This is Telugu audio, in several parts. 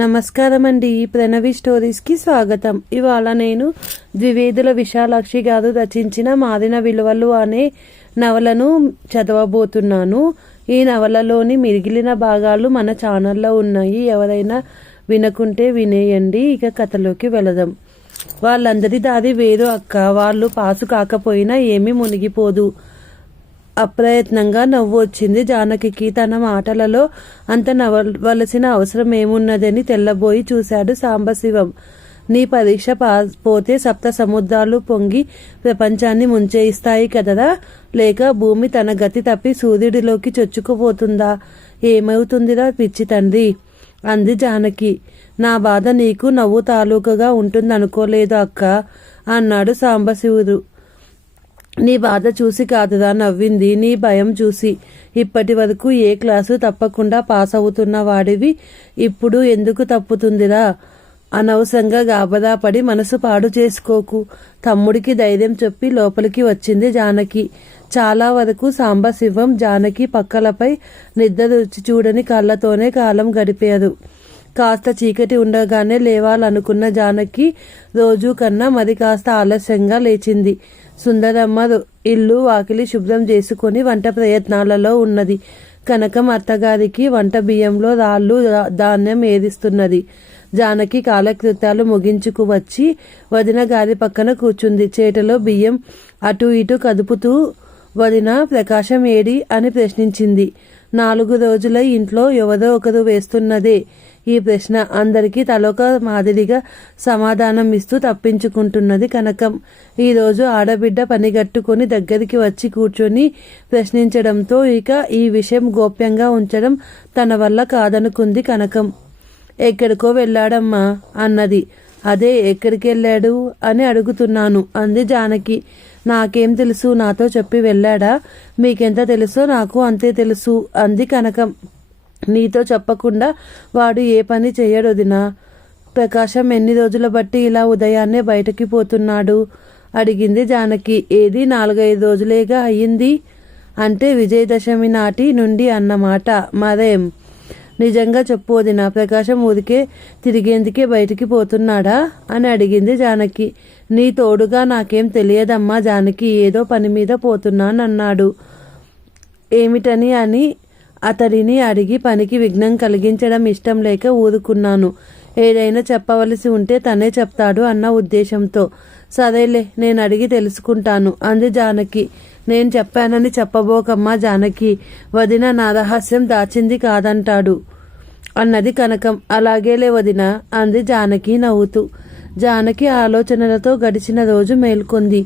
నమస్కారం అండి. ప్రణవి స్టోరీస్కి స్వాగతం. ఇవాళ నేను ద్వివేదుల విశాలాక్షి గారు రచించిన మారిన విలువలు అనే నవలను చదవబోతున్నాను. ఈ నవలలోని మిగిలిన భాగాలు మన ఛానల్లో ఉన్నాయి. ఎవరైనా వినకుంటే వినేయండి. ఇక కథలోకి వెళదాం. వాళ్ళందరి దారి వేరు అక్క. వాళ్ళు పాసు కాకపోయినా ఏమీ మునిగిపోదు. అప్రయత్నంగా నవ్వు వచ్చింది జానకికి. తన మాటలలో అంత నవ్వవలసిన అవసరం ఏమున్నదని తెల్లబోయి చూశాడు సాంబశివం. నీ పరీక్ష పోతే సప్త సముద్రాలు పొంగి ప్రపంచాన్ని ముంచేయిస్తాయి కదరా, లేక భూమి తన గతి తప్పి సూర్యుడిలోకి చొచ్చుకుపోతుందా? ఏమవుతుందిరా పిచ్చి తండ్రి, అంది జానకి. నా బాధ నీకు నవ్వు తాలూకగా ఉంటుందనుకోలేదు అక్క, అన్నాడు సాంబశివుడు. నీ బాధ చూసి కాదురా నవ్వింది, నీ భయం చూసి. ఇప్పటి వరకు ఏ క్లాసు తప్పకుండా పాస్ అవుతున్న వాడివి ఇప్పుడు ఎందుకు తప్పుతుందిరా? అనవసరంగా గాబరా పడి మనసు పాడు చేసుకోకు. తమ్ముడికి ధైర్యం చెప్పి లోపలికి వచ్చింది జానకి. చాలా వరకు సాంబశివం జానకి పక్కలపై నిద్ర రుచి చూడని కళ్ళతోనే కాలం గడిపారు. కాస్త చీకటి ఉండగానే లేవాలనుకున్న జానకి రోజు కన్నా మరి కాస్త ఆలస్యంగా లేచింది. సుందరమ్మ ఇల్లు వాకిలి శుభ్రం చేసుకొని వంట ప్రయత్నాలలో ఉన్నది. కనకం అత్తగారికి వంట బియ్యంలో రాళ్ళు ధాన్యం ఏదిస్తున్నది. జానకి కాలకృత్యాలు ముగించుకు వచ్చి వదిన గారి పక్కన కూర్చుంది. చేటలో బియ్యం అటు ఇటు కదుపుతూ వదిన ప్రకాశం ఏడి అని ప్రశ్నించింది. 4 రోజుల ఇంట్లో ఎవరో ఒకరు వేస్తున్నదే ఈ ప్రశ్న. అందరికీ తలొక మాదిరిగా సమాధానం ఇస్తూ తప్పించుకుంటున్నది కనకం. ఈరోజు ఆడబిడ్డ పనిగట్టుకొని దగ్గరికి వచ్చి కూర్చొని ప్రశ్నించడంతో ఇక ఈ విషయం గోప్యంగా ఉంచడం తన వల్ల కాదనుకుంది కనకం. ఎక్కడికో వెళ్ళాడమ్మా అన్నది. అదే ఎక్కడికి వెళ్ళాడు అని అడుగుతున్నాను, అంది జానకి. నాకేం తెలుసు, నాతో చెప్పి వెళ్ళాడా? మీకెంత తెలుసో నాకు అంతే తెలుసు, అంది కనకం. నీతో చెప్పకుండా వాడు ఏ పని చెయ్యడు వదినా. ప్రకాశం ఎన్ని రోజుల బట్టి ఇలా ఉదయాన్నే బయటకి పోతున్నాడు? అడిగింది జానకి. ఏది 4-5 రోజులేగా అయ్యింది. అంటే విజయదశమి నాటి నుండి అన్నమాట. మరేం? నిజంగా చెప్పు వదినా, ప్రకాశం ఊరికే తిరిగేందుకే బయటికి పోతున్నాడా అని అడిగింది జానకి. నీ తోడుగా నాకేం తెలియదమ్మా జానకి, ఏదో పని మీద పోతున్నానన్నాడు. ఏమిటని అని అతడిని అడిగి పనికి విఘ్నం కలిగించడం ఇష్టం లేక ఊరుకున్నాను. ఏదైనా చెప్పవలసి ఉంటే తనే చెప్తాడు అన్న ఉద్దేశంతో. సరేలే, నేను అడిగి తెలుసుకుంటాను, అంది జానకి. నేను చెప్పానని చెప్పబోకమ్మా జానకి, వదిన నా రహస్యం దాచింది కాదంటాడు, అన్నది కనకం. అలాగేలే వదిన, అంది జానకి నవ్వుతూ. జానకి ఆలోచనలతో గడిచిన రోజు మేల్కొంది.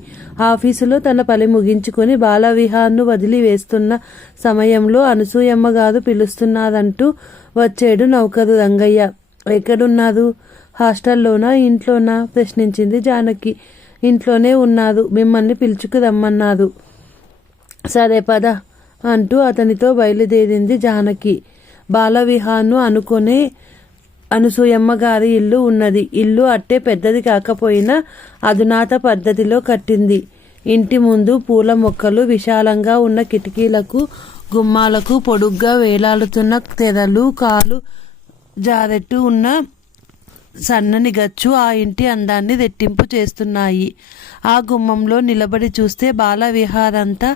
ఆఫీసులో తన పని ముగించుకొని బాలవిహార్ను వదిలి వేస్తున్న సమయంలో అనసూయమ్మ గారు పిలుస్తున్నారంటూ వచ్చాడు నౌకరు రంగయ్య. ఎక్కడున్నారు? హాస్టల్లోనా ఇంట్లోనా? ప్రశ్నించింది జానకి. ఇంట్లోనే ఉన్నారు, మిమ్మల్ని పిలుచుకు రమ్మన్నారు. సరే పద అంటూ అతనితో బయలుదేరింది జానకి. బాలవిహార్ను అనుకునే అనసూయమ్మ గారి ఇల్లు ఉన్నది. ఇల్లు అట్టే పెద్దది కాకపోయినా అధునాత పద్ధతిలో కట్టింది. ఇంటి ముందు పూల మొక్కలు, విశాలంగా ఉన్న కిటికీలకు గుమ్మాలకు పొడుగ్గా వేలాడుతున్న తెరలు, కాలు జారెట్టు ఉన్న సన్నని గచ్చు ఆ ఇంటి అందాన్ని రెట్టింపు చేస్తున్నాయి. ఆ గుమ్మంలో నిలబడి చూస్తే బాలవిహారంతా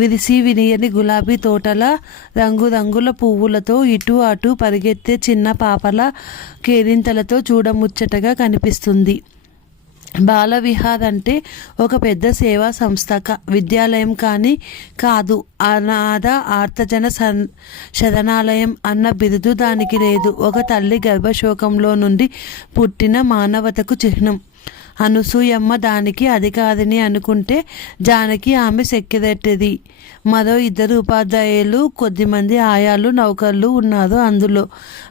విరిసి వినియని గులాబీ తోటల రంగురంగుల పువ్వులతో ఇటు అటు పరిగెత్తే చిన్న పాపల కేరింతలతో చూడముచ్చటగా కనిపిస్తుంది. బాలవిహార్ అంటే ఒక పెద్ద సేవా సంస్థ, విద్యాలయం కానీ కాదు. అనాథ ఆర్తజన శరణాలయం అన్న బిరుదు దానికి లేదు. ఒక తల్లి గర్భశోకంలో నుండి పుట్టిన మానవతకు చిహ్నం. అనసూయమ్మ దానికి అధికారిని అనుకుంటే జానకి ఆమె సెక్రటరీ. మరో 2 ఉపాధ్యాయులు, కొద్దిమంది ఆయాలు, నౌకర్లు ఉన్నారు అందులో.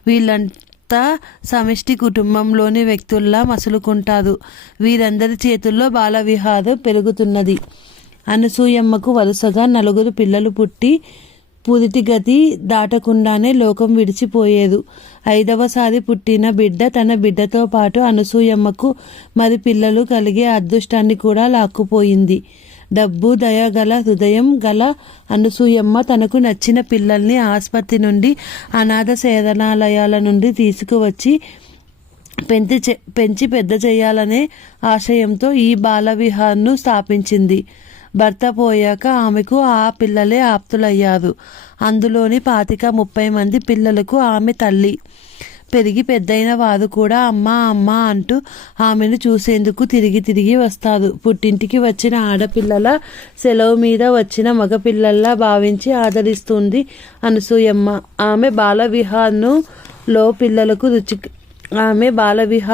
వీళ్ళంతా సమిష్టి కుటుంబంలోని వ్యక్తుల్లా మసులుకుంటారు. వీరందరి చేతుల్లో బాలవిహార్ పెరుగుతున్నది. అనసూయమ్మకు వరుసగా 4 పిల్లలు పుట్టి పురిటి గతి దాటకుండానే లోకం విడిచిపోయేరు. 5వసారి పుట్టిన బిడ్డ తన బిడ్డతో పాటు అనసూయమ్మకు మరి పిల్లలు కలిగే అదృష్టాన్ని కూడా లాక్కుపోయింది. డబ్బు, దయ గల హృదయం గల అనసూయమ్మ తనకు నచ్చిన పిల్లల్ని ఆసుపత్రి నుండి, అనాథ శరణాలయాల నుండి తీసుకువచ్చి పెంచి పెద్ద చేయాలనే ఆశయంతో ఈ బాల విహార్ను స్థాపించింది. భర్త పోయాక ఆమెకు ఆ పిల్లలే ఆప్తులయ్యారు. అందులోని 25-30 మంది పిల్లలకు ఆమె తల్లి. పెరిగి పెద్దయిన వారు కూడా అమ్మా అమ్మా అంటూ ఆమెను చూసేందుకు తిరిగి వస్తారు. పుట్టింటికి వచ్చిన ఆడపిల్లల సెలవు మీద వచ్చిన మగపిల్లల్లా భావించి ఆదరిస్తుంది అనసూయమ్మ. ఆమె బాలవిహార్లో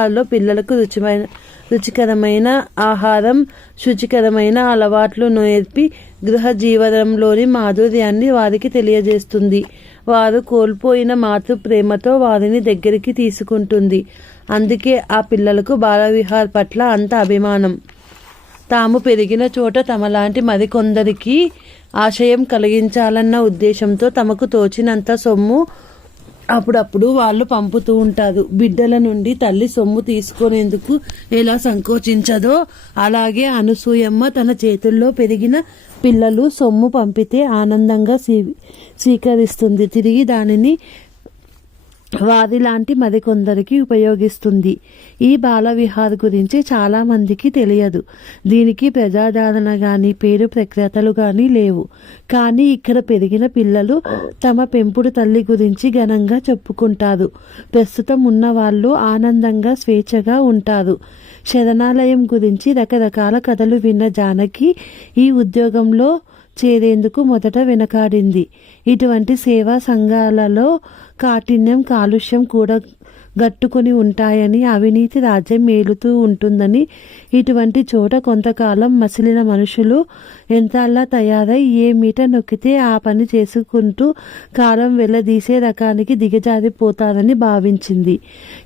పిల్లలకు రుచికరమైన ఆహారం, శుచికరమైన అలవాట్లు నేర్పి గృహ జీవనంలోని మాధుర్యాన్ని వారికి తెలియజేస్తుంది. వారు కోల్పోయిన మాతృ ప్రేమతో వారిని దగ్గరికి తీసుకుంటుంది. అందుకే ఆ పిల్లలకు బాలవిహార్ పట్ల అంత అభిమానం. తాము పెరిగిన చోట తమలాంటి మరికొందరికి ఆశయం కలిగించాలన్న ఉద్దేశంతో తమకు తోచినంత సొమ్ము అప్పుడప్పుడు వాళ్ళు పంపుతూ ఉంటారు. బిడ్డల నుండి తల్లి సొమ్ము తీసుకునేందుకు ఎలా సంకోచించదో అలాగే అనసూయమ్మ తన చేతుల్లో పెరిగిన పిల్లలు సొమ్ము పంపితే ఆనందంగా స్వీకరిస్తుంది. తిరిగి దానిని వారిలాంటి మరికొందరికి ఉపయోగిస్తుంది. ఈ బాలవిహార్ గురించి చాలామందికి తెలియదు. దీనికి ప్రజాదరణ కానీ పేరు ప్రఖ్యాతలు కానీ లేవు. కానీ ఇక్కడ పెరిగిన పిల్లలు తమ పెంపుడు తల్లి గురించి ఘనంగా చెప్పుకుంటారు. ప్రస్తుతం ఉన్న వాళ్ళు ఆనందంగా స్వేచ్ఛగా ఉంటారు. శరణాలయం గురించి రకరకాల కథలు విన్న జానకి ఈ ఉద్యోగంలో చేరేందుకు మొదట వెనకాడింది. ఇటువంటి సేవా సంఘాలలో కాఠిన్యం, కాలుష్యం కూడా గట్టుకుని ఉంటాయని, అవినీతి రాజ్యం మేలుతూ ఉంటుందని, ఇటువంటి చోట కొంతకాలం మసిలిన మనుషులు యంత్రాల్లా తయారై ఏ మీట నొక్కితే ఆ పని చేసుకుంటూ కాలం వెళ్లదీసే రకానికి దిగజారిపోతారని భావించింది.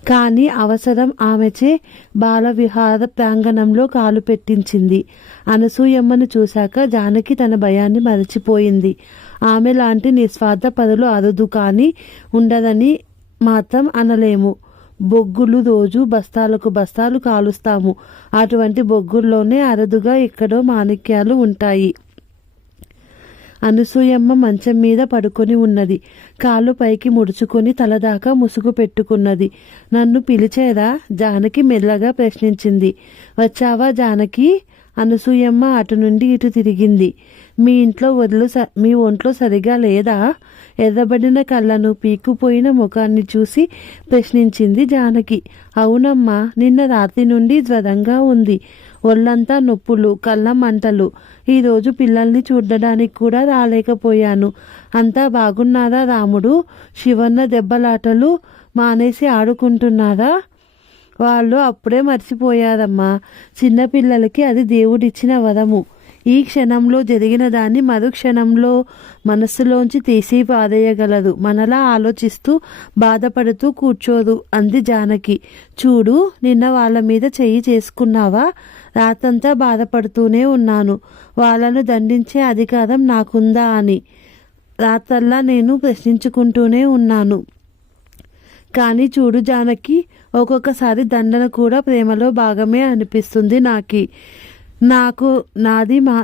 కానీ అవసరం ఆమెచే బాలవిహార ప్రాంగణంలో కాలు పెట్టించింది. అనసూయమ్మను చూశాక జానకి తన భయాన్ని మరచిపోయింది. ఆమె లాంటి నిస్వార్థ పరులు అరుదు కానీ ఉండదని మాత్రం అనలేము. బొగ్గులు రోజు బస్తాలకు బస్తాలు కాలుస్తాము. అటువంటి బొగ్గుల్లోనే అరుదుగా ఎక్కడో మాణిక్యాలు ఉంటాయి. అనసూయమ్మ మంచం మీద పడుకొని ఉన్నది. కాళ్ళు పైకి ముడుచుకొని తలదాకా ముసుగు పెట్టుకున్నది. నన్ను పిలిచేరా? జానకి మెల్లగా ప్రశ్నించింది. వచ్చావా జానకి? అనసూయమ్మ అటు నుండి ఇటు తిరిగింది. మీ ఒంట్లో సరిగా లేదా? ఎర్రబడిన కళ్ళను, పీక్కుపోయిన ముఖాన్ని చూసి ప్రశ్నించింది జానకి. అవునమ్మా, నిన్న రాత్రి నుండి జ్వరంగా ఉంది. ఒళ్ళంతా నొప్పులు, కళ్ళ మంటలు. ఈరోజు పిల్లల్ని చూడడానికి కూడా రాలేకపోయాను. అంతా బాగున్నారా రాముడు? శివన్న దెబ్బలాటలు మానేసి ఆడుకుంటున్నారా? వాళ్ళు అప్పుడే మర్చిపోయారమ్మా. చిన్నపిల్లలకి అది దేవుడిచ్చిన వరము. ఈ క్షణంలో జరిగిన దాన్ని మరుక్షణంలో మనస్సులోంచి తీసి పారేయగలరు. మనలా ఆలోచిస్తూ బాధపడుతూ కూర్చోదు అంది జానకి. చూడు, నిన్న వాళ్ళ మీద చెయ్యి చేసుకున్నావా? రాతంతా బాధపడుతూనే ఉన్నాను. వాళ్ళను దండించే అధికారం నాకుందా అని. రాతల్లా నేను ప్రశ్నించుకుంటూనే ఉన్నాను. కానీ చూడు జానకి, ఒక్కొక్కసారి దండన కూడా ప్రేమలో భాగమే అనిపిస్తుంది. నాకు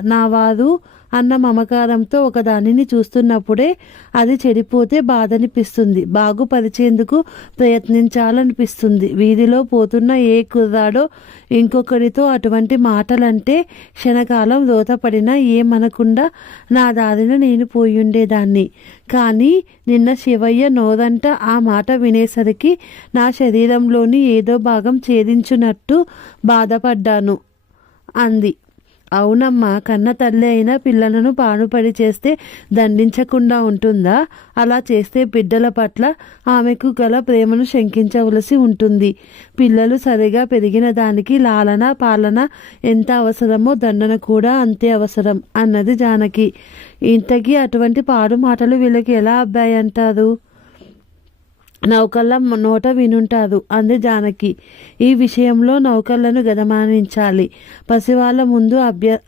నా వారు అన్న మమకారంతో ఒకదానిని చూస్తున్నప్పుడే అది చెడిపోతే బాధనిపిస్తుంది. బాగుపరిచేందుకు ప్రయత్నించాలనిపిస్తుంది. వీధిలో పోతున్న ఏ కుర్రాడో ఇంకొకరితో అటువంటి మాటలంటే క్షణకాలం రోతపడినా ఏమనకుండా నా దారిన నేను పోయుండేదాన్ని. కానీ నిన్న శివయ్య నోరంట ఆ మాట వినేసరికి నా శరీరంలోని ఏదో భాగం ఛేదించున్నట్టు బాధపడ్డాను అంది. అవునమ్మా, కన్న తల్లి అయినా పిల్లలను పానుపడి చేస్తే దండించకుండా ఉంటుందా? అలా చేస్తే బిడ్డల పట్ల ఆమెకు గల ప్రేమను శంకించవలసి ఉంటుంది. పిల్లలు సరిగా పెరిగిన దానికి లాలన పాలన ఎంత అవసరమో దండన కూడా అంతే అవసరం అన్నది జానకి. ఇంతకీ అటువంటి పాడు మాటలు వీళ్ళకి ఎలా అబ్బాయంటారు? నౌకళ్ళ నోట వినుంటారు అంది జానకి. ఈ విషయంలో నౌకళ్లను గదమానించాలి. పసివాళ్ల ముందు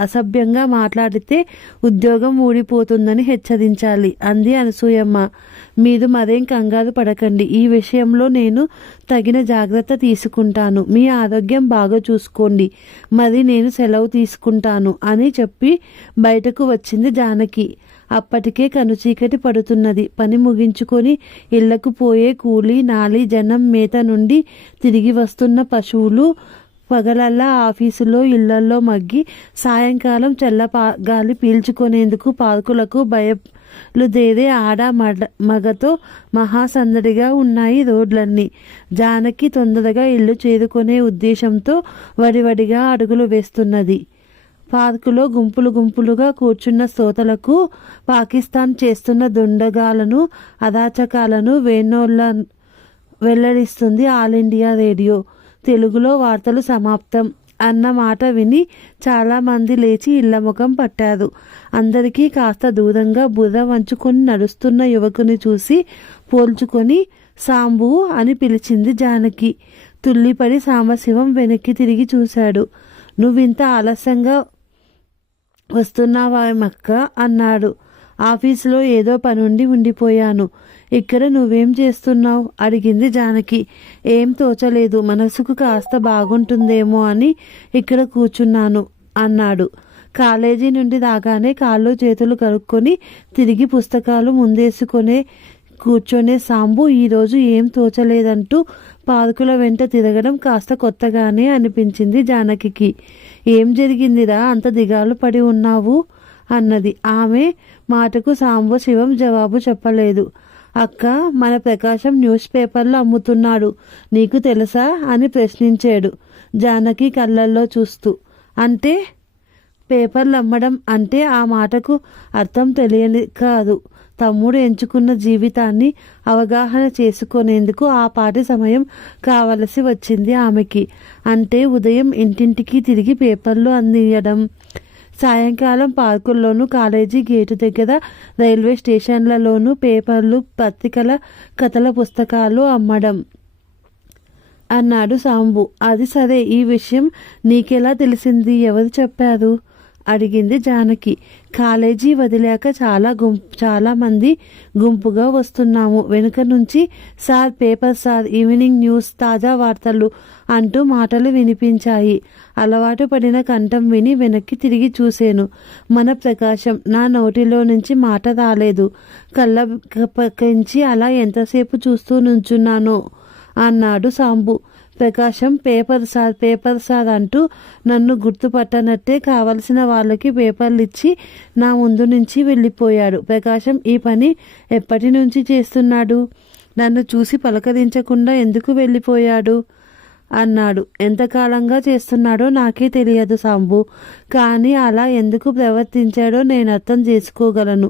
అసభ్యంగా మాట్లాడితే ఉద్యోగం ఊడిపోతుందని హెచ్చరించాలి అంది అనసూయమ్మ. మీరు మరేం కంగారు పడకండి. ఈ విషయంలో నేను తగిన జాగ్రత్త తీసుకుంటాను. మీ ఆరోగ్యం బాగా చూసుకోండి. మరి నేను సెలవు తీసుకుంటాను అని చెప్పి బయటకు వచ్చింది జానకి. అప్పటికే కనుచీకటి పడుతున్నది. పని ముగించుకొని ఇళ్లకు పోయే కూలీ నాలి జనం, మేత నుండి తిరిగి వస్తున్న పశువులు పగలల్లా ఆఫీసులో ఇళ్లల్లో మగ్గి సాయంకాలం గాలి పీల్చుకునేందుకు పార్కులకు బయలుదేరే మగతో మహాసందడిగా ఉన్నాయి రోడ్లన్నీ. జానకి తొందరగా ఇల్లు చేరుకునే ఉద్దేశంతో వడివడిగా అడుగులు వేస్తున్నది. పార్కులో గుంపులుగా కూర్చున్న శ్రోతలకు పాకిస్తాన్ చేస్తున్న దుండగాలను, అరాచకాలను వెల్లడిస్తుంది ఆల్ ఇండియా రేడియో. తెలుగులో వార్తలు సమాప్తం అన్న మాట విని చాలామంది లేచి ఇళ్ల ముఖం పట్టారు. అందరికీ కాస్త దూరంగా బుర్ర వంచుకొని నడుస్తున్న యువకుని చూసి పోల్చుకొని సాంబు అని పిలిచింది జానకి. తుల్లిపడి సాంబశివం వెనక్కి తిరిగి చూశాడు. నువ్వింత ఆలస్యంగా వస్తున్నావా మక్క అన్నాడు. ఆఫీసులో ఏదో పనుండి ఉండిపోయాను. ఇక్కడ నువ్వేం చేస్తున్నావు అడిగింది జానకి. ఏం తోచలేదు, మనసుకు కాస్త బాగుంటుందేమో అని ఇక్కడ కూర్చున్నాను అన్నాడు. కాలేజీ నుండి రాగానే కాళ్ళు చేతులు కడుక్కొని తిరిగి పుస్తకాలు ముందేసుకునే కూర్చొనే సాంబు ఈరోజు ఏం తోచలేదంటూ పార్కుల వెంట తిరగడం కాస్త కొత్తగానే అనిపించింది జానకి. ఏం జరిగిందిరా అంత దిగాలు పడి ఉన్నావు అన్నది. ఆమె మాటకు సాంబశివం జవాబు చెప్పలేదు. అక్క, మన ప్రకాశం న్యూస్ పేపర్లు అమ్ముతున్నాడు, నీకు తెలుసా అని ప్రశ్నించాడు జానకి కళ్ళల్లో చూస్తూ. అంటే? పేపర్లు అమ్మడం అంటే ఆ మాటకు అర్థం తెలియని కాదు. తమ్ముడు ఎంచుకున్న జీవితాన్ని అవగాహన చేసుకునేందుకు ఆ పాటి సమయం కావలసి వచ్చింది ఆమెకి. అంటే ఉదయం ఇంటింటికి తిరిగి పేపర్లు అందించడం, సాయంకాలం పార్కుల్లోనూ, కాలేజీ గేటు దగ్గర, రైల్వే స్టేషన్లలోనూ పేపర్లు, పత్రికల, కథల పుస్తకాలు అమ్మడం అన్నాడు సాంబు. అది సరే, ఈ విషయం నీకెలా తెలిసింది, ఎవరు చెప్పారు అడిగింది జానకి. కాలేజీ వదిలాక చాలా మంది గుంపుగా వస్తున్నాము. వెనుక నుంచి sir paper sir, evening news, తాజా వార్తలు అంటూ మాటలు వినిపించాయి. అలవాటు పడిన కంఠం విని వెనక్కి తిరిగి చూశాను. మన ప్రకాశం. నా నోటిలో నుంచి మాట రాలేదు. కళ్ళ పక్కించి అలా ఎంతసేపు చూస్తూ నుంచున్నానో అన్నాడు సాంబు. ప్రకాశం పేపర్ సార్ అంటూ నన్ను గుర్తుపట్టనట్టే కావలసిన వాళ్ళకి పేపర్లు ఇచ్చి నా ముందు నుంచి వెళ్ళిపోయాడు. ప్రకాశం ఈ పని ఎప్పటి నుంచి చేస్తున్నాడు? నన్ను చూసి పలకరించకుండా ఎందుకు వెళ్ళిపోయాడు అన్నాడు. ఎంతకాలంగా చేస్తున్నాడో నాకే తెలియదు సాంబు, కానీ అలా ఎందుకు ప్రవర్తించాడో నేను అర్థం చేసుకోగలను.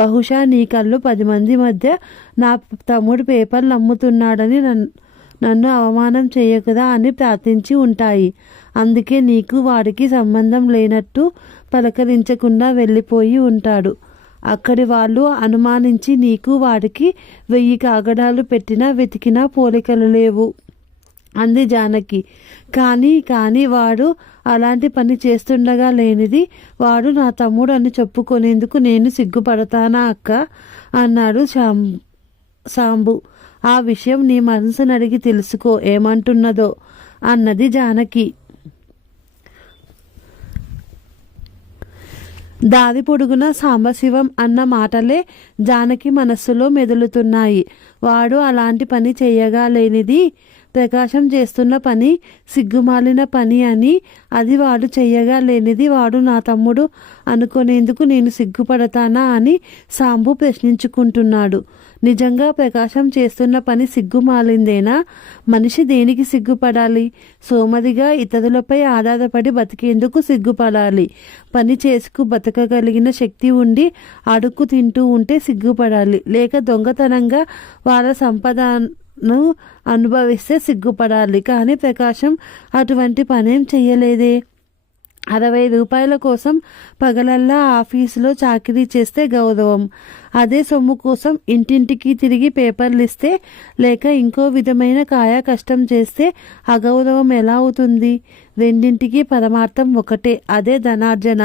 బహుశా నీ కళ్ళు 10 మంది మధ్య నా తమ్ముడు పేపర్లు అమ్ముతున్నాడని నన్ను అవమానం చేయకుదా అని ప్రార్థించి ఉంటాయి. అందుకే నీకు వాడికి సంబంధం లేనట్టు పలకరించకుండా వెళ్ళిపోయి ఉంటాడు. అక్కడి వాళ్ళు అనుమానించి నీకు వాడికి 1000 కాగడాలు పెట్టినా వెతికినా పోలికలు లేవు అంది జానకి. కానీ వాడు అలాంటి పని చేస్తుండగా లేనిది వాడు నా తమ్ముడు అని చెప్పుకునేందుకు నేను సిగ్గుపడతానా అక్క అన్నాడు సాంబు. ఆ విషయం నీ మనసును అడిగి తెలుసుకో ఏమంటున్నదో అన్నది జానకి. దారి పొడుగున సాంబశివం అన్న మాటలే జానకి మనస్సులో మెదులుతున్నాయి. వాడు అలాంటి పని చేయగా లేనిది, ప్రకాశం చేస్తున్న పని సిగ్గుమాలిన పని అని, అది వాడు చెయ్యగా లేనిది వాడు నా తమ్ముడు అనుకునేందుకు నేను సిగ్గుపడతానా అని సాంబు ప్రశ్నించుకుంటున్నాడు. నిజంగా ప్రకాశం చేస్తున్న పని సిగ్గుమాలిందేనా? మనిషి దేనికి సిగ్గుపడాలి? సోమరిగా ఇతరులపై ఆధారపడి బతికేందుకు సిగ్గుపడాలి. పని చేసుకు బతకగలిగిన శక్తి ఉండి అడుక్కు తింటూ ఉంటే సిగ్గుపడాలి. లేక దొంగతనంగా వాళ్ళ సంపదను అనుభవిస్తే సిగ్గుపడాలి. కానీ ప్రకాశం అటువంటి పనేం చెయ్యలేదే. 60 రూపాయల కోసం పగలల్లా ఆఫీసులో చాకిరీ చేస్తే గౌరవం, అదే సొమ్ము కోసం ఇంటింటికి తిరిగి పేపర్లు ఇస్తే, లేక ఇంకో విధమైన కాయ కష్టం చేస్తే అగౌరవం ఎలా అవుతుంది? రెండింటికి పరమార్థం ఒకటే, అదే ధనార్జన.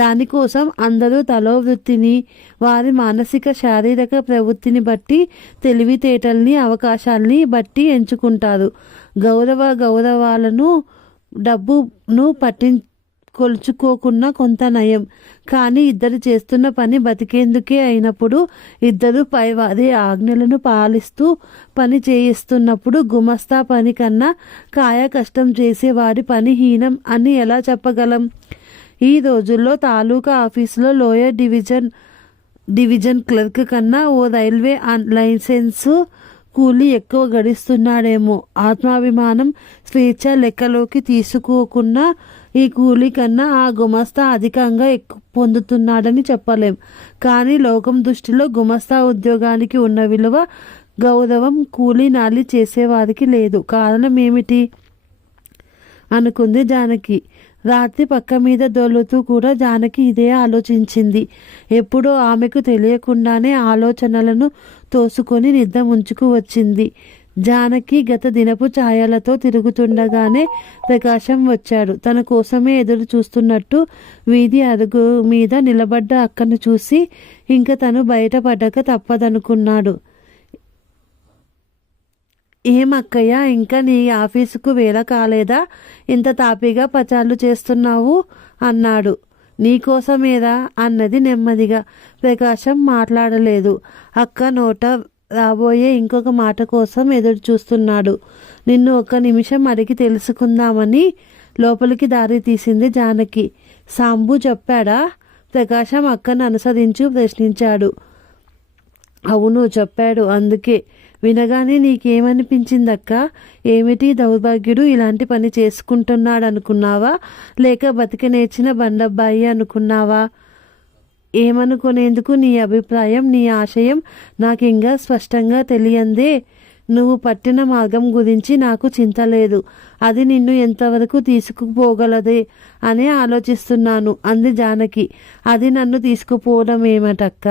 దానికోసం అందరూ తలో వృత్తిని, వారి మానసిక శారీరక ప్రవృత్తిని బట్టి, తెలివితేటల్ని అవకాశాల్ని బట్టి ఎంచుకుంటారు. గౌరవాలను డబ్బును కొలుచుకోకున్నా కొంత నయం. కానీ ఇద్దరు చేస్తున్న పని బతికేందుకే అయినప్పుడు, ఇద్దరు పైవారి ఆజ్ఞలను పాలిస్తూ పని చేయిస్తున్నప్పుడు గుమస్తా పని కన్నా కాయ కష్టం చేసేవాడి పని హీనం అని ఎలా చెప్పగలం? ఈ రోజుల్లో తాలూకా ఆఫీసులో లోయర్ డివిజన్ క్లర్క్ కన్నా ఓ రైల్వే లైసెన్సు కూలీ ఎక్కువ గడిస్తున్నాడేమో. ఆత్మాభిమానం, స్వేచ్ఛ లెక్కలోకి తీసుకోకున్నా ఈ కూలీ కన్నా ఆ గుమస్తా అధికంగా పొందుతున్నాడని చెప్పలేం. కానీ లోకం దృష్టిలో గుమస్తా ఉద్యోగానికి ఉన్న విలువ, గౌరవం కూలీ నాలి చేసేవారికి లేదు. కారణం ఏమిటి అనుకుంది జానకి. రాత్రి పక్క మీద దొర్లుతూ కూడా జానకి ఇదే ఆలోచించింది. ఎప్పుడో ఆమెకు తెలియకుండానే ఆలోచనలను తోసుకొని నిద్ర ముంచుకు వచ్చింది. జానకి గత దినపు ఛాయలతో తిరుగుతుండగానే ప్రకాశం వచ్చాడు. తన కోసమే ఎదురు చూస్తున్నట్టు వీధి అరుగు మీద నిలబడ్డ అక్కను చూసి ఇంక తను బయటపడక తప్పదనుకున్నాడు. ఏమక్కయ్య, ఇంకా నీ ఆఫీసుకు వేళ కాలేదా? ఇంత తాపీగా పచార్లు చేస్తున్నావు అన్నాడు. నీకోసమేరా అన్నది నెమ్మదిగా. ప్రకాశం మాట్లాడలేదు. అక్క నోట రాబోయే ఇంకొక మాట కోసం ఎదురు చూస్తున్నాడు. నిన్ను ఒక్క నిమిషం అడిగి తెలుసుకుందామని లోపలికి దారి తీసింది జానకి. సాంబు చెప్పాడా? ప్రకాశం అక్కను అనుసరించు ప్రశ్నించాడు. అవును చెప్పాడు. అందుకే. వినగానే నీకేమనిపించిందక్క? ఏమిటి దౌర్భాగ్యుడు ఇలాంటి పని చేసుకుంటున్నాడనుకున్నావా, లేక బతికి నేర్చిన బండబ్బాయి అనుకున్నావా? ఏమనుకునేందుకు నీ అభిప్రాయం, నీ ఆశయం నాకింకా స్పష్టంగా తెలియందే. నువ్వు పట్టిన మార్గం గురించి నాకు చింత లేదు. అది నిన్ను ఎంతవరకు తీసుకుపోగలదే అని ఆలోచిస్తున్నాను అంది జానకి. అది నన్ను తీసుకుపోవడం ఏమటక్క?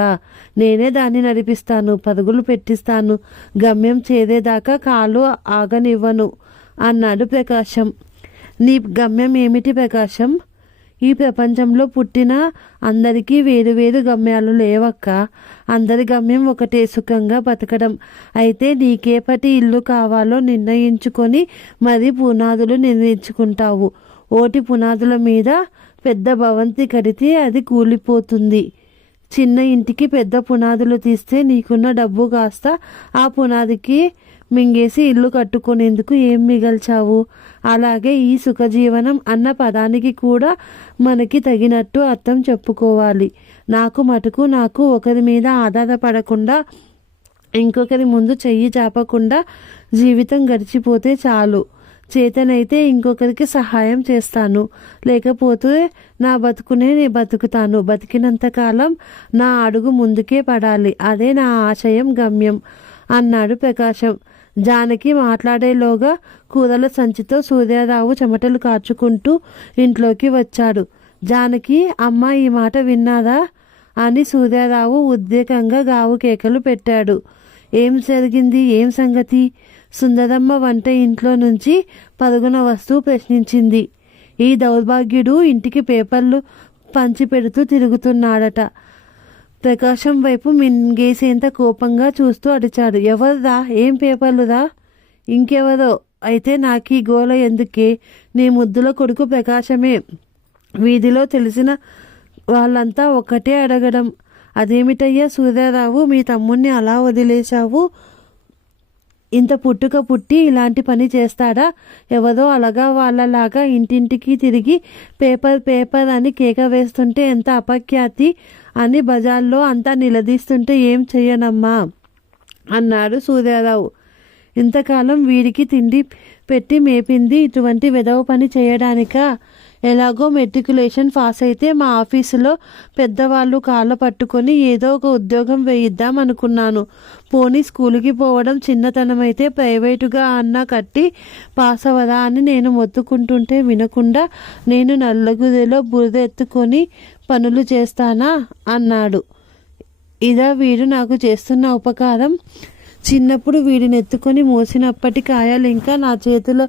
నేనే దాన్ని నడిపిస్తాను, పరుగులు పెట్టిస్తాను, గమ్యం చేరేదాకా కాలు ఆగనివ్వను అన్నాడు ప్రకాశం. నీ గమ్యం ఏమిటి ప్రకాశం? ఈ ప్రపంచంలో పుట్టిన అందరికీ వేరువేరు గమ్యాలు లేవక్క. అందరి గమ్యం ఒకటే, సుఖంగా బతకడం. అయితే నీకేపటి ఇల్లు కావాలో నిర్ణయించుకొని మరి పునాదులు నిర్మించుకుంటావు. ఓటి పునాదుల మీద పెద్ద భవంతి కడితే అది కూలిపోతుంది. చిన్న ఇంటికి పెద్ద పునాదులు తీస్తే నీకున్న డబ్బు కాస్త ఆ పునాదికి మింగేసి ఇల్లు కట్టుకునేందుకు ఏం మిగల్చావు? అలాగే ఈ సుఖజీవనం అన్న పదానికి కూడా మనకి తగినట్టు అర్థం చెప్పుకోవాలి. నాకు ఒకరి మీద ఆధారపడకుండా, ఇంకొకరి ముందు చెయ్యి చాపకుండా జీవితం గడిచిపోతే చాలు. చేతనైతే ఇంకొకరికి సహాయం చేస్తాను, లేకపోతే నా బతుకునే నేను బతుకుతాను. బతికినంతకాలం నా అడుగు ముందుకే పడాలి. అదే నా ఆశయం, గమ్యం అన్నాడు ప్రకాశం. జానకి మాట్లాడేలోగా కూరల సంచితో సూర్యారావు చెమటలు కార్చుకుంటూ ఇంట్లోకి వచ్చాడు. జానకి, అమ్మ ఈ మాట విన్నారా అని సూర్యారావు ఉద్రేకంగా గావు కేకలు పెట్టాడు. ఏం జరిగింది? ఏం సంగతి? సుందరమ్మ వంట ఇంట్లో నుంచి పరుగున వస్తూ ప్రశ్నించింది. ఈ దౌర్భాగ్యుడు ఇంటికి పేపర్లు పంచిపెడుతూ తిరుగుతున్నాడట. ప్రకాశం వైపు మింగేసేంత కోపంగా చూస్తూ అడిచాడు. ఎవరురా? ఏం పేపర్లురా? ఇంకెవరో అయితే నాకీ గోల ఎందుకే? నీ ముద్దుల కొడుకు ప్రకాశమే. వీధిలో తెలిసిన వాళ్ళంతా ఒక్కటే అడగడం. అదేమిటయ్యా సూర్యారావు, మీ తమ్ముణ్ణి అలా వదిలేశావు? ఇంత పుట్టి ఇలాంటి పని చేస్తాడా? ఎవరో అలగా వాళ్ళలాగా ఇంటింటికి తిరిగి పేపర్ అని కేక వేస్తుంటే ఎంత అపఖ్యాతి అని బజార్లో అంతా నిలదీస్తుంటే ఏం చెయ్యనమ్మా అన్నాడు సూర్యారావు. ఇంతకాలం వీడికి తిండి పెట్టి మేపింది ఇటువంటి వెధవ పని చేయడానికా? ఎలాగో మెట్రికులేషన్ పాస్ అయితే మా ఆఫీసులో పెద్దవాళ్ళు కాళ్ళ పట్టుకొని ఏదో ఒక ఉద్యోగం వేయిద్దాం అనుకున్నాను. పోనీ స్కూల్కి పోవడం చిన్నతనమైతే ప్రైవేటుగా అన్నా కట్టి పాస్ అవ్వదా అని నేను మొత్తుకుంటుంటే వినకుండా నేను నల్లగుదిలో బురద ఎత్తుకొని పనులు చేస్తానా అన్నాడు. ఇదా వీడు నాకు చేస్తున్న ఉపకారం? చిన్నప్పుడు వీడిని ఎత్తుకొని మోసినప్పటి కాయాలు ఇంకా నా చేతుల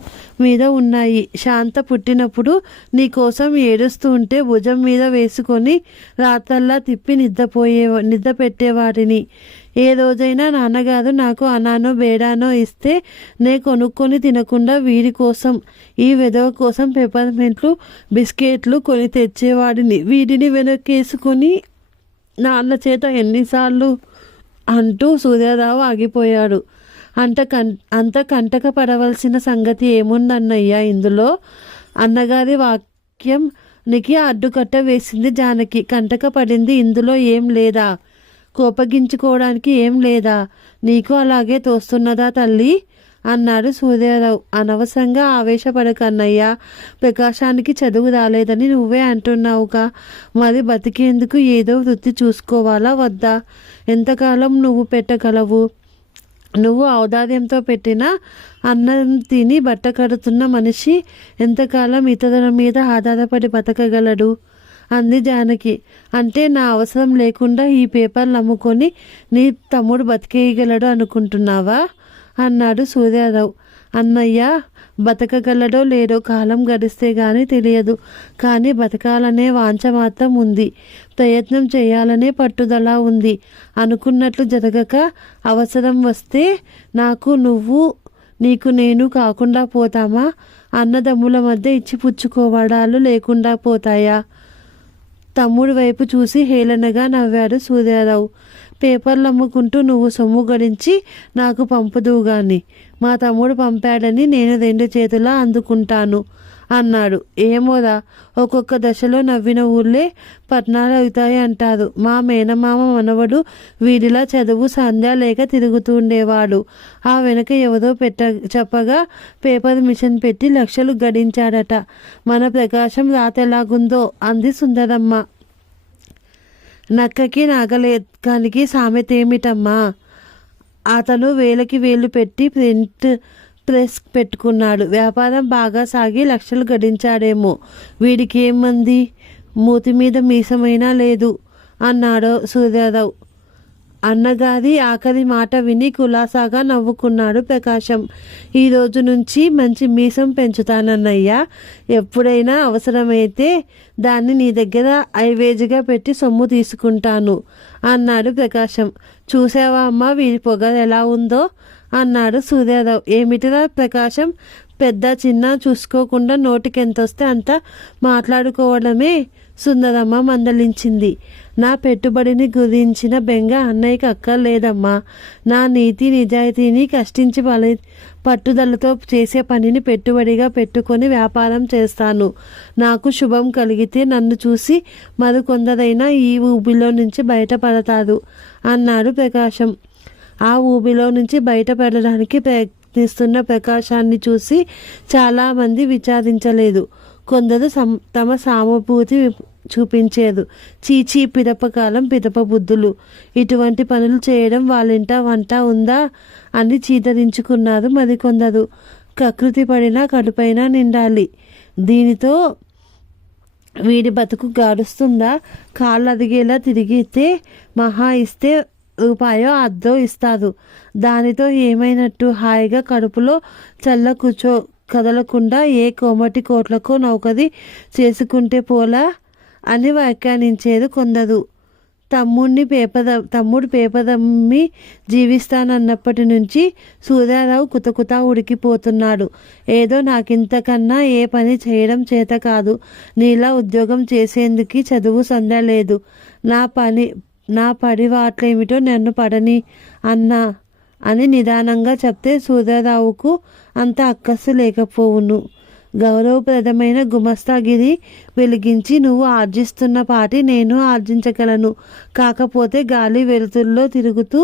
మీద ఉన్నాయి. శాంత పుట్టినప్పుడు నీ కోసం ఏడుస్తూ ఉంటే భుజం మీద వేసుకొని రాత్రల్లా తిప్పి నిద్ర పెట్టేవాడిని. ఏ రోజైనా నాన్నగారు నాకు అనానో బేడానో ఇస్తే నే కొనుక్కొని తినకుండా వీడి కోసం, ఈ వెధవ కోసం పెప్పర్మెంట్లు బిస్కెట్లు కొని తెచ్చేవాడిని. వీడిని వెనకేసుకొని నాన్న చేత ఎన్నిసార్లు అంటూ సూర్యారావు ఆగిపోయాడు. అంత కంటక పడవలసిన సంగతి ఏముందన్నయ్యా ఇందులో? అన్నగారి వాక్యం నికి అడ్డుకట్ట వేసింది జానకి. కంటక పడింది ఇందులో ఏం లేదా? కోపగించుకోవడానికి ఏం లేదా? నీకు అలాగే తోస్తున్నదా తల్లి అన్నాడు సూర్యారావు. అనవసరంగా ఆవేశపడకన్నయ్యా, ప్రకాశానికి చదువు రాలేదని నువ్వే అంటున్నావుగా, మరి బతికేందుకు ఏదో వృత్తి చూసుకోవాలా వద్దా? ఎంతకాలం నువ్వు పెట్టగలవు? నువ్వు ఔదార్యంతో పెట్టిన అన్నం తిని బట్ట కడుతున్న మనిషి ఎంతకాలం ఇతరుల మీద ఆధారపడి బతకగలడు అంది జానకి. అంటే నా అవసరం లేకుండా ఈ పేపర్లు అమ్ముకొని నీ తమ్ముడు బతికేయగలడు అనుకుంటున్నావా అన్నాడు సూర్యారావు. అన్నయ్య, బతకగలడో లేడో కాలం గడిస్తే గానీ తెలియదు, కానీ బతకాలనే వాంఛ మాత్రం ఉంది. ప్రయత్నం చేయాలనే పట్టుదల ఉంది. అనుకున్నట్లు జరగక అవసరం వస్తే నాకు నువ్వు, నీకు నేను కాకుండా పోతామా? అన్నదమ్ముల మధ్య ఇచ్చిపుచ్చుకోవడాలు లేకుండా పోతాయా? తమ్ముడి వైపు చూసి హేళనగా నవ్వాడు సూర్యారావు. పేపర్లు అమ్ముకుంటూ నువ్వు సొమ్ము గడించి నాకు పంపుదువు గాని, మా తమ్ముడు పంపాడని నేను 2 చేతులా అందుకుంటాను అన్నాడు. ఏమోరా, ఒక్కొక్క దశలో నవ్విన ఊళ్ళే పట్నాలు అవుతాయి అంటారు. మా మేనమామ మనవడు వీడిలా చదువు సంధ్య లేక తిరుగుతూ ఉండేవాడు. ఆ వెనక ఎవరో చెప్పగా పేపర్ మిషన్ పెట్టి లక్షలు గడించాడట. మన ప్రకాశం రాతెలాగుందో అంది సుందరమ్మ. నక్కకి నాగలేకానికి సామెత ఏమిటమ్మా? అతను వేలకి వేలు పెట్టి ప్రెస్ పెట్టుకున్నాడు. వ్యాపారం బాగా సాగి లక్షలు గడించాడేమో. వీడికి ఏమంది? మూతి మీద మీసమైనా లేదు అన్నాడు సూర్యారావు. అన్నగారి ఆఖరి మాట విని కులాసాగా నవ్వుకున్నాడు ప్రకాశం. ఈ రోజు నుంచి మంచి మీసం పెంచుతానన్నయ్యా. ఎప్పుడైనా అవసరమైతే దాన్ని నీ దగ్గర ఐవేజిగా పెట్టి సొమ్ము తీసుకుంటాను అన్నాడు ప్రకాశం. చూసావా అమ్మా వీడి పొగరు ఎలా ఉందో అన్నాడు సూర్యారావు. ఏమిటిరా ప్రకాశం, పెద్ద చిన్న చూసుకోకుండా నోటికెంతొస్తే అంత మాట్లాడుకోవడమే సుందరమ్మ మందలించింది. నా పెట్టుబడిని గురించిన బెంగ అన్నయ్యకి అక్కర్లేదమ్మా. నా నీతి నిజాయితీని కష్టించి పట్టుదలతో చేసే పనిని పెట్టుబడిగా పెట్టుకొని వ్యాపారం చేస్తాను. నాకు శుభం కలిగితే నన్ను చూసి మరికొందరైనా ఈ ఊబిలో నుంచి బయటపడతారు అన్నాడు ప్రకాశం. ఆ ఊబిలో నుంచి బయటపడడానికి ప్రయత్నిస్తున్న ప్రకాశాన్ని చూసి చాలామంది విచారించలేదు. కొందరు తమ సానుభూతి చూపించేది. చీచీ పిదపకాలం పిదప బుద్ధులు, ఇటువంటి పనులు చేయడం వాళ్ళింట వంట ఉందా అని చీదరించుకున్నారు మరికొందరు. కకృతి పడినా కడుపైనా నిండాలి, దీనితో వీడి బతుకు గాడుస్తుందా? కాళ్ళు అదిగేలా తిరిగితే మహా ఇస్తే రూపాయో అద్దో ఇస్తారు. దానితో ఏమైనట్టు? హాయిగా కడుపులో చల్ల కూర్చో కదలకుండా ఏ కోమటి కోట్లకో నౌకది చేసుకుంటే పోలా అని వ్యాఖ్యానించేది కొందరు. తమ్ముడు పేపదమ్మి జీవిస్తానన్నప్పటి నుంచి సూర్యారావు కుతకుతా ఉడికిపోతున్నాడు. ఏదో నాకింతకన్నా ఏ పని చేయడం చేత కాదు. నీలా ఉద్యోగం చేసేందుకు చదువు సందా లేదు. నా పడి వాట్లేమిటో నన్ను పడని అన్నా అని నిదానంగా చెప్తే సూర్యారావుకు అంత అక్కస్సు లేకపోవును. గౌరవప్రదమైన గుమస్తాగిరి వెలిగించి నువ్వు ఆర్జిస్తున్న పాటి నేను ఆర్జించగలను. కాకపోతే గాలి వెలుతుల్లో తిరుగుతూ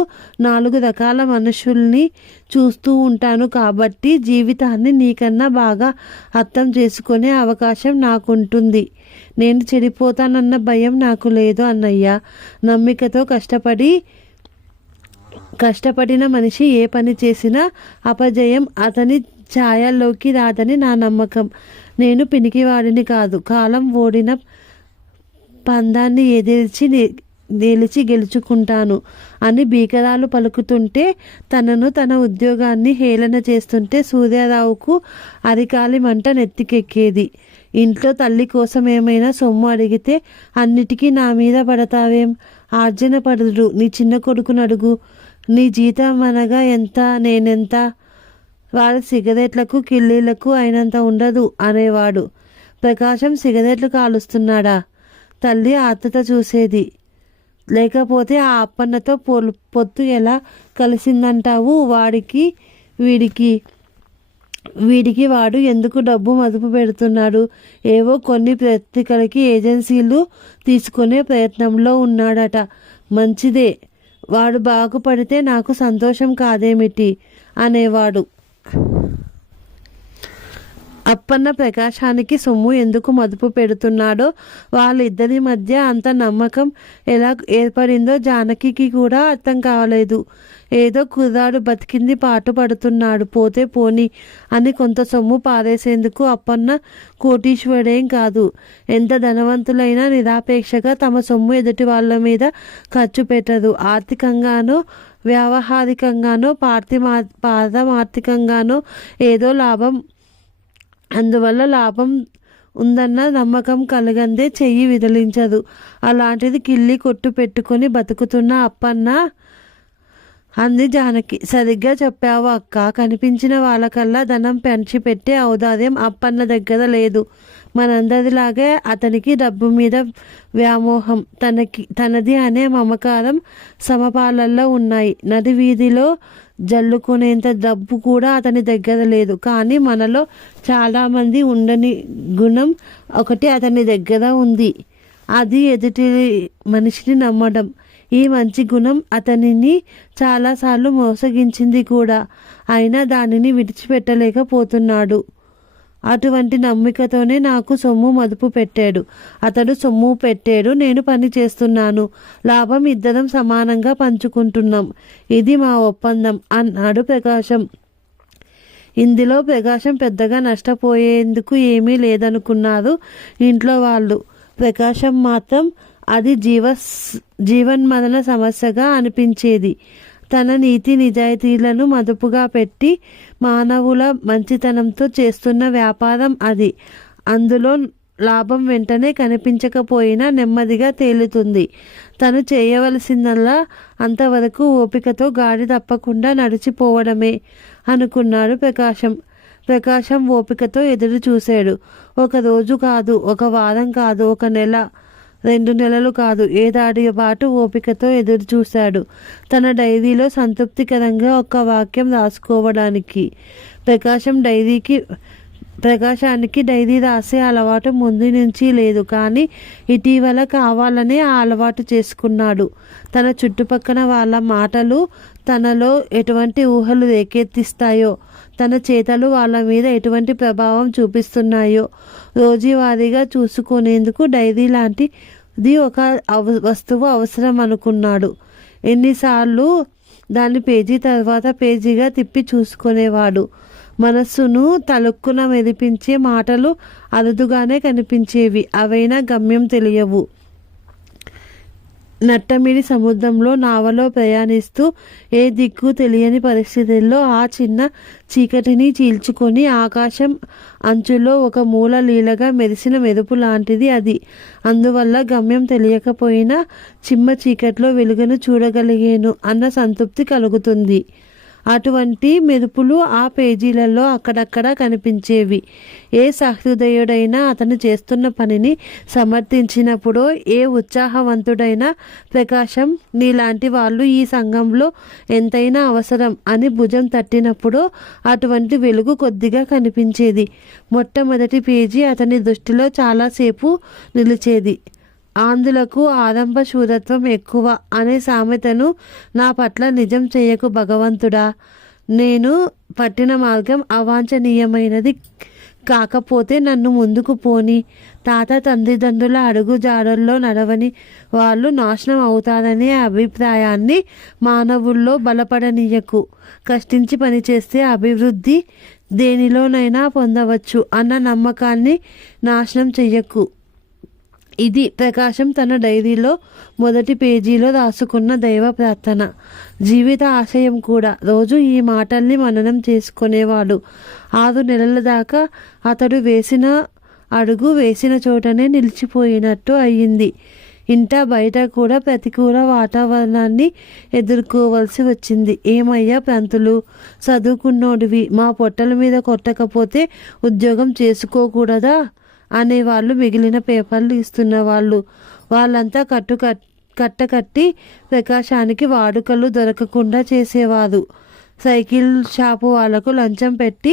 4 రకాల మనుషుల్ని చూస్తూ ఉంటాను కాబట్టి జీవితాన్ని నీకన్నా బాగా అర్థం చేసుకునే అవకాశం నాకుంటుంది. నేను చెడిపోతానన్న భయం నాకు లేదు అన్నయ్య. నమ్మికతో కష్టపడిన మనిషి ఏ పని చేసినా అపజయం అతని ఛాయల్లోకి రాదని నా నమ్మకం. నేను పినికివాడిని కాదు. కాలం ఓడిన పందాన్ని నిలిచి గెలుచుకుంటాను అని భీకరాలు పలుకుతుంటే, తన ఉద్యోగాన్ని హేళన చేస్తుంటే సూర్యారావుకు అరికాలి మంట నెత్తికెక్కేది. ఇంట్లో తల్లి కోసం ఏమైనా సొమ్ము అడిగితే అన్నిటికీ నా మీద పడతావేం? ఆర్జన పడుదు, నీ చిన్న కొడుకును అడుగు. నీ జీతం అనగా ఎంత, నేనెంత? వాడు సిగరెట్లకు కిళ్ళీలకు అయినంత ఉండదు అనేవాడు. ప్రకాశం సిగరెట్లు కాలుస్తున్నాడా? తల్లి ఆతృత చూసేది. లేకపోతే ఆ అప్పన్నతో పొత్తు ఎలా కలిసిందంటావు? వీడికి వాడు ఎందుకు డబ్బు మదుపు పెడుతున్నాడు? ఏవో కొన్ని పత్రికలకి ఏజెన్సీలు తీసుకునే ప్రయత్నంలో ఉన్నాడట. మంచిదే, వాడు బాగుపడితే నాకు సంతోషం కాదేమిటి అనేవాడు. అప్పన్న ప్రకాశానికి సొమ్ము ఎందుకు మదుపు పెడుతున్నాడో, వాళ్ళిద్దరి మధ్య అంత నమ్మకం ఎలా ఏర్పడిందో జానకికి కూడా అర్థం కాలేదు. ఏదో కుర్రాడు బతికింది పాటు పడుతున్నాడు, పోతే పోని అని కొంత సొమ్ము పారేసేందుకు అప్పన్న కోటీశ్వరుడేం కాదు. ఎంత ధనవంతులైనా నిరాపేక్షగా తమ సొమ్ము ఎదుటి వాళ్ళ మీద ఖర్చు పెట్టరు. ఆర్థికంగానో వ్యావహారికంగానో పారమార్థికంగానో ఏదో లాభం, అందువల్ల లాభం ఉందన్న నమ్మకం కలగందే చెయ్యి విదిలించదు. అలాంటిది కిల్లి కొట్టు పెట్టుకొని బతుకుతున్న అప్పన్న అంది జానకి. సరిగ్గా చెప్పావు అక్క, కనిపించిన వాళ్ళకల్లా ధనం పెంచిపెట్టే ఔదార్యం అప్పన్న దగ్గర లేదు. మనందరిలాగే అతనికి డబ్బు మీద వ్యామోహం, తనది అనే మమకారం సమపాలల్లో ఉన్నాయి. నది వీధిలో జల్లుకునేంత డబ్బు కూడా అతని దగ్గర లేదు. కానీ మనలో చాలామంది ఉండని గుణం ఒకటి అతని దగ్గర ఉంది. అది ఎదుటి మనిషిని నమ్మడం. ఈ మంచి గుణం అతనిని చాలాసార్లు మోసగించింది కూడా. అయినా దానిని విడిచిపెట్టలేకపోతున్నాడు. అటువంటి నమ్మికతోనే నాకు సొమ్ము మదుపు పెట్టాడు. అతడు సొమ్ము పెట్టాడు, నేను పని చేస్తున్నాను. లాభం ఇద్దరం సమానంగా పంచుకుంటున్నాం. ఇది మా ఒప్పందం అన్నాడు ప్రకాశం. ఇందులో ప్రకాశం పెద్దగా నష్టపోయేందుకు ఏమీ లేదనుకున్నారు ఇంట్లో వాళ్ళు. ప్రకాశం మాత్రం అది జీవన్మరణ సమస్యగా అనిపించేది. తన నీతి నిజాయితీలను మదుపుగా పెట్టి మానవుల మంచితనంతో చేస్తున్న వ్యాపారం అది. అందులో లాభం వెంటనే కనిపించకపోయినా నెమ్మదిగా తేలుతుంది. తను చేయవలసిందల్లా అంతవరకు ఓపికతో గాడి తప్పకుండా నడిచిపోవడమే అనుకున్నాడు ప్రకాశం ఓపికతో ఎదురు చూశాడు. ఒక రోజు కాదు, ఒక వారం కాదు, ఒక నెల, 2 నెలలు కాదు, ఏడాది పాటు ఓపికతో ఎదురు చూశాడు. తన డైరీలో సంతృప్తికరంగా ఒక వాక్యం రాసుకోవడానికి. ప్రకాశానికి డైరీ రాసే అలవాటు ముందు నుంచి లేదు. కానీ ఇటీవల కావాలనే ఆ అలవాటు చేసుకున్నాడు. తన చుట్టుపక్కల వాళ్ళ మాటలు తనలో ఎటువంటి ఊహలు రేకెత్తిస్తాయో, తన చేతలు వాళ్ళ మీద ఎటువంటి ప్రభావం చూపిస్తున్నాయో రోజువారీగా చూసుకునేందుకు డైరీ లాంటిది ఒక వస్తువు అవసరం అనుకున్నాడు. ఎన్నిసార్లు దాన్ని పేజీ తర్వాత పేజీగా తిప్పి చూసుకునేవాడు. మనస్సును తలుక్కున మెదిపించే మాటలు అరుదుగానే కనిపించేవి. అవైనా గమ్యం తెలియవు. నట్టమిడి సముద్రంలో నావలో ప్రయాణిస్తూ ఏ దిక్కు తెలియని పరిస్థితుల్లో ఆ చిన్న చీకటిని చీల్చుకొని ఆకాశం అంచులో ఒక మూల లీలగా మెరిసిన మెరుపు లాంటిది అది. అందువల్ల గమ్యం తెలియకపోయినా చిమ్మ చీకట్లో వెలుగును చూడగలిగేను అన్న సంతృప్తి కలుగుతుంది. అటువంటి మెరుపులు ఆ పేజీలలో అక్కడక్కడ కనిపించేవి. ఏ సహృదయుడైనా అతను చేస్తున్న పనిని సమర్థించినప్పుడో, ఏ ఉత్సాహవంతుడైనా ప్రకాశం నీలాంటి వాళ్ళు ఈ సంఘంలో ఎంతైనా అవసరం అని భుజం తట్టినప్పుడో అటువంటి వెలుగు కొద్దిగా కనిపించేది. మొట్టమొదటి పేజీ అతని దృష్టిలో చాలాసేపు నిలిచేది. ఆంధ్రులకు ఆరంభ శూరత్వం ఎక్కువ అనే సామెతను నా పట్ల నిజం చేయకు భగవంతుడా. నేను పట్టిన మార్గం అవాంఛనీయమైనది కాకపోతే నన్ను ముందుకు పోని. తాత తండ్రిదండ్రుల అడుగు జాడల్లో నడవని వాళ్ళు నాశనం అవుతారనే అభిప్రాయాన్ని మానవుల్లో బలపడనీయకు. కష్టించి పనిచేస్తే అభివృద్ధి దేనిలోనైనా పొందవచ్చు అన్న నమ్మకాన్ని నాశనం చెయ్యకు. ఇది ప్రకాశం తన డైరీలో మొదటి పేజీలో రాసుకున్న దైవ ప్రార్థన, జీవిత ఆశయం కూడా. రోజు ఈ మాటల్ని మననం చేసుకునేవాడు. 6 నెలల దాకా అతడు వేసిన అడుగు వేసిన చోటనే నిలిచిపోయినట్టు అయ్యింది. ఇంట బయట కూడా ప్రతికూల వాతావరణాన్ని ఎదుర్కోవలసి వచ్చింది. ఏమయ్యా పంతులు, చదువుకున్నోడివి, మా పొట్టల మీద కొట్టకపోతే ఉద్యోగం చేసుకోకూడదా అనేవాళ్ళు మిగిలిన పేపర్లు ఇస్తున్న వాళ్ళు. వాళ్ళంతా కట్టకట్టి ప్రకాశానికి వాడుకలు దొరకకుండా చేసేవారు. సైకిల్ షాపు వాళ్లకు లంచం పెట్టి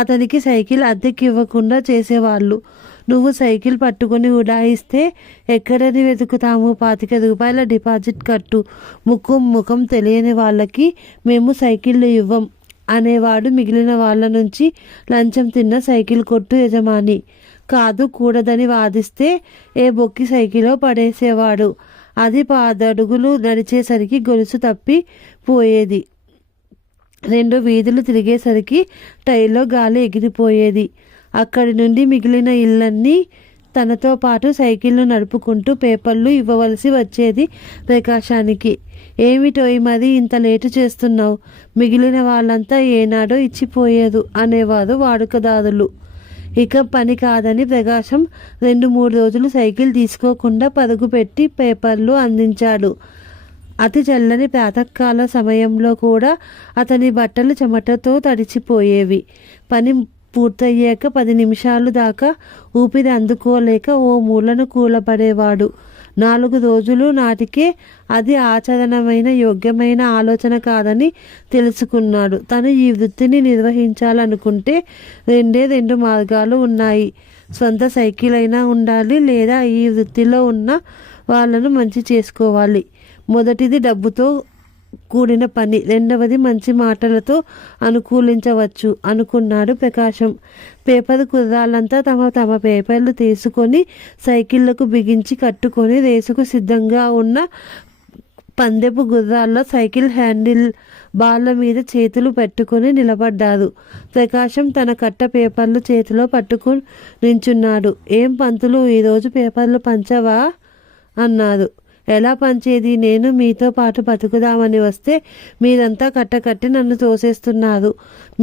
అతనికి సైకిల్ అద్దెకి ఇవ్వకుండా చేసేవాళ్ళు. నువ్వు సైకిల్ పట్టుకొని ఉడాయిస్తే ఎక్కడని వెతుకుతాము? 25 రూపాయల డిపాజిట్ కట్టు, ముఖం తెలియని వాళ్ళకి మేము సైకిళ్ళు ఇవ్వం అనేవాడు మిగిలిన వాళ్ళ నుంచి లంచం తిన్న సైకిల్ కొట్టు యజమాని. కాదు కూడదని వాదిస్తే ఏ బొక్కి సైకిలో పడేసేవాడు. అది 10 అడుగులు నడిచేసరికి గొలుసు తప్పి పోయేది. 2 వీధులు తిరిగేసరికి టైర్లో గాలి ఎగిరిపోయేది. అక్కడి నుండి మిగిలిన ఇళ్ళన్నీ తనతో పాటు సైకిళ్ళు నడుపుకుంటూ పేపర్లు ఇవ్వవలసి వచ్చేది ప్రకాశానికి. ఏమిటోయ్ మరి ఇంత లేటు చేస్తున్నావు? మిగిలిన వాళ్ళంతా ఏనాడో ఇచ్చిపోయేదు అనేవారు వాడుకదారులు. ఇక పని కాదని ప్రకాశం 2-3 రోజులు సైకిల్ తీసుకోకుండా పరుగు పెట్టి పేపర్లు అందించాడు. అతి చల్లని ప్రాతకాల సమయంలో కూడా అతని బట్టలు చెమటతో తడిచిపోయేవి. పని పూర్తయ్యాక 10 నిమిషాలు దాకా ఊపిరి అందుకోలేక ఓ మూలను కూలపడేవాడు. 4 రోజులు నాటికే అది ఆచరణమైన యోగ్యమైన ఆలోచన కాదని తెలుసుకున్నాడు. తను ఈ వృత్తిని నిర్వహించాలనుకుంటే 2 మార్గాలు ఉన్నాయి. సొంత సైకిల్ అయినా ఉండాలి, లేదా ఈ వృత్తిలో ఉన్న వాళ్ళను మంచి చేసుకోవాలి. మొదటిది డబ్బుతో కూడిన పని, రెండవది మంచి మాటలతో అనుకూలించవచ్చు అనుకున్నాడు ప్రకాశం. పేపర్ కుర్రాళ్ళంతా తమ పేపర్లు తీసుకొని సైకిళ్లకు బిగించి కట్టుకొని రేసుకు సిద్ధంగా ఉన్న పందెపు గుర్రాల్లో సైకిల్ హ్యాండిల్ బాళ్ళ మీద చేతులు పెట్టుకొని నిలబడ్డారు. ప్రకాశం తన కట్ట పేపర్లు చేతిలో పట్టుకుని నించున్నాడు. ఏం పంతులు, ఈరోజు పేపర్లు పంచవా అన్నారు. ఎలా పంచేది? నేను మీతో పాటు బతుకుదామని వస్తే మీరంతా కట్టకట్టి నన్ను తోసేస్తున్నారు.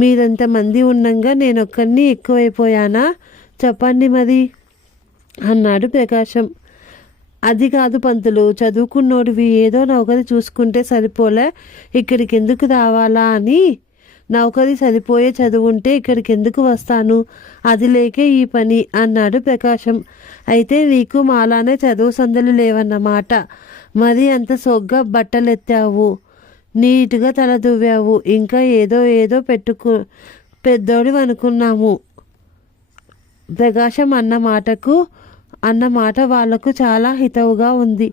మీరంతమంది ఉండంగా నేనొక్కడిని ఎక్కువైపోయానా? చెప్పండి మరి అన్నాడు ప్రకాశం. అది కాదు పంతులు, చదువుకున్నోడివి, ఏదో నౌకరి చూసుకుంటే సరిపోలే, ఇక్కడికి ఎందుకు రావాలా అని. నౌకరి సరిపోయే చదువుంటే ఇక్కడికి ఎందుకు వస్తాను? అది లేకే ఈ పని అన్నాడు ప్రకాశం. అయితే నీకు మాలానే చదువు సందలు లేవన్నమాట. మరి అంత సొగ్గా బట్టలెత్తావు, నీటుగా తల దువ్వావు, ఇంకా ఏదో పెద్దోడి అనుకున్నాము. ప్రకాశం అన్న మాట వాళ్లకు చాలా హితవుగా ఉంది.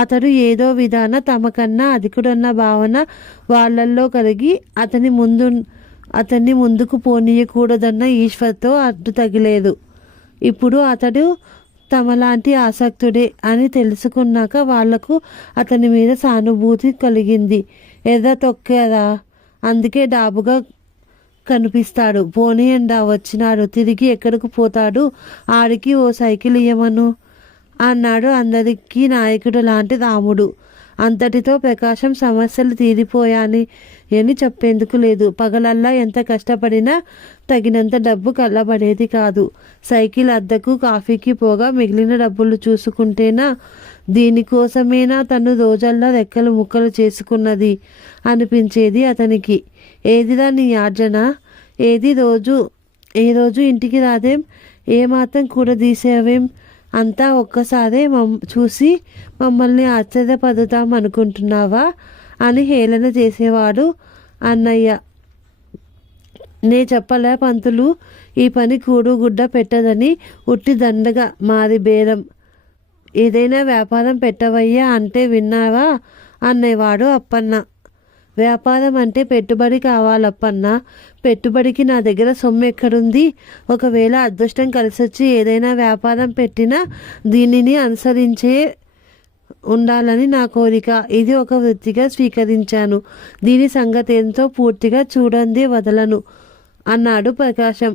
అతడు ఏదో విధాన తమకన్నా అధికుడన్న భావన వాళ్ళల్లో కలిగి అతన్ని ముందుకు పోనీయకూడదన్న ఈశ్వర్తో అడ్డు తగిలేదు. ఇప్పుడు అతడు తమలాంటి ఆసక్తుడే అని తెలుసుకున్నాక వాళ్లకు అతని మీద సానుభూతి కలిగింది. ఎర్ర తొక్కేరా, అందుకే డాబుగా కనిపిస్తాడు. పోనీయండా, వచ్చినాడు, తిరిగి ఎక్కడికి పోతాడు, ఆడికి ఓ సైకిల్ ఇయ్యమను అన్నాడు అందరికీ నాయకుడు లాంటి రాముడు. అంతటితో ప్రకాశం సమస్యలు తీరిపోయాని అని చెప్పేందుకు లేదు. పగలల్లా ఎంత కష్టపడినా తగినంత డబ్బు కళ్ళబడేది కాదు. సైకిల్ అద్దెకు కాఫీకి పోగా మిగిలిన డబ్బులు చూసుకుంటేనా, దీనికోసమేనా తను రోజల్లా రెక్కలు ముక్కలు చేసుకున్నది అనిపించేది అతనికి. ఏదిరా నీ ఆర్జన? ఏ రోజు ఇంటికి రాదేం? ఏమాత్రం కూడా తీసేవేం? అంతా ఒక్కసారే చూసి మమ్మల్ని ఆశ్చర్యపడుతాం అనుకుంటున్నావా అని హేళన చేసేవాడు అన్నయ్య. నే చెప్పలే పంతులు, ఈ పని కూడుగుడ్డ పెట్టదని, ఉట్టి దండగా మాది బేరం. ఏదైనా వ్యాపారం పెట్టవయ్యా అంటే విన్నావా అన్నయ్యవాడు అప్పన్న. వ్యాపారం అంటే పెట్టుబడి కావాలప్పన్న. పెట్టుబడికి నా దగ్గర సొమ్ము ఎక్కడుంది? ఒకవేళ అదృష్టం కలిసొచ్చి ఏదైనా వ్యాపారం పెట్టినా దీనిని అనుసరించే ఉండాలని నా కోరిక. ఇది ఒక వృత్తిగా స్వీకరించాను. దీని సంగతి ఎంతో పూర్తిగా చూడండి వదలను అన్నాడు ప్రకాశం.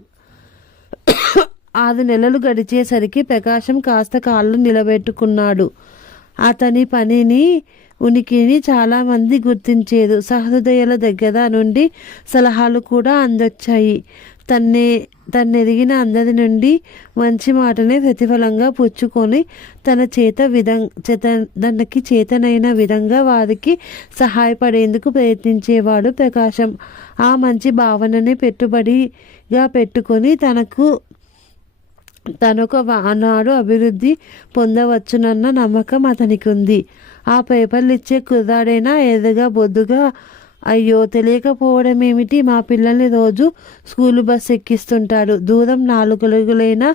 6 నెలలు గడిచేసరికి ప్రకాశం కాస్త కాళ్ళు నిలబెట్టుకున్నాడు. అతని పనిని ఉనికిని చాలామంది గుర్తించేది. సహృదయుల దగ్గర నుండి సలహాలు కూడా అందొచ్చాయి. తన్నెదిగిన అందరి నుండి మంచి మాటనే ప్రతిఫలంగా పుచ్చుకొని తనకి చేతనైన విధంగా వారికి సహాయపడేందుకు ప్రయత్నించేవాడు ప్రకాశం. ఆ మంచి భావనని పెట్టుబడిగా పెట్టుకొని తనొక నాడు అభివృద్ధి పొందవచ్చునన్న నమ్మకం అతనికి ఉంది. ఆ పేపర్లు ఇచ్చే కుర్రాడైనా ఎదుగా బొద్దుగా, అయ్యో తెలియకపోవడం ఏమిటి, మా పిల్లల్ని రోజు స్కూలు బస్ ఎక్కిస్తుంటాడు. దూరం 4 అడుగులైనా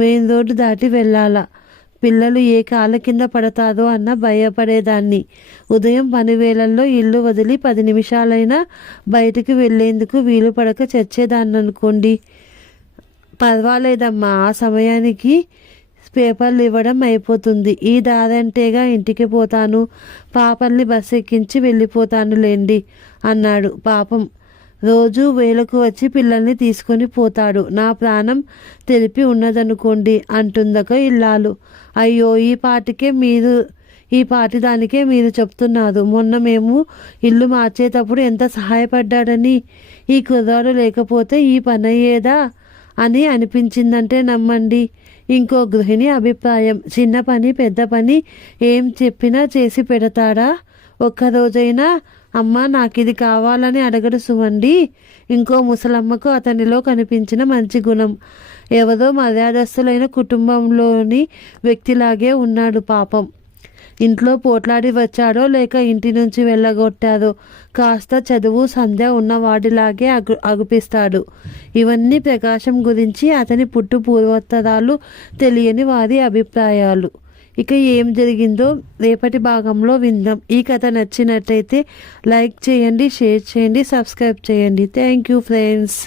మెయిన్ రోడ్డు దాటి వెళ్ళాలా, పిల్లలు ఏ కాళ్ళ కింద పడతారో అన్న భయపడేదాన్ని. ఉదయం పని వేళల్లో ఇల్లు వదిలి 10 నిమిషాలైనా బయటికి వెళ్ళేందుకు వీలు పడక చచ్చేదాన్ననుకోండి. పర్వాలేదమ్మా, ఆ సమయానికి పేపర్లు ఇవ్వడం అయిపోతుంది. ఈ దారంటేగా ఇంటికి పోతాను, పాపల్ని బస్సు ఎక్కించి వెళ్ళిపోతానులేండి అన్నాడు. పాపం రోజు వేలకు వచ్చి పిల్లల్ని తీసుకొని పోతాడు. నా ప్రాణం తెలిపి ఉన్నదనుకోండి అంటుందక ఇల్లాలు. అయ్యో, ఈ పాటి దానికే మీరు చెప్తున్నారు. మొన్న మేము ఇల్లు మార్చేటప్పుడు ఎంత సహాయపడ్డాడని. ఈ కుర్రాడు లేకపోతే ఈ పని అయ్యేదా అని అనిపించిందంటే నమ్మండి. ఇంకో గృహిణి అభిప్రాయం. చిన్న పని పెద్ద పని ఏం చెప్పినా చేసి పెడతాడా? ఒక్కరోజైనా అమ్మ నాకిది కావాలని అడగడు సుమండి. ఇంకో ముసలమ్మకు అతనిలో కనిపించిన మంచి గుణం. ఎవరో మర్యాదస్తులైన కుటుంబంలోని వ్యక్తిలాగే ఉన్నాడు పాపం. ఇంట్లో పోట్లాడి వచ్చాడో లేక ఇంటి నుంచి వెళ్ళగొట్టారో కాస్త చదువు సంధ్య ఉన్నవాడిలాగే అగుపిస్తాడు. ఇవన్నీ ప్రకాశం గురించి అతని పుట్టు పూర్వోత్తరాలు తెలియని వారి అభిప్రాయాలు. ఇక ఏం జరిగిందో రేపటి భాగంలో విందాం. ఈ కథ నచ్చినట్లయితే లైక్ చేయండి, షేర్ చేయండి, సబ్స్క్రైబ్ చేయండి. Thank you friends.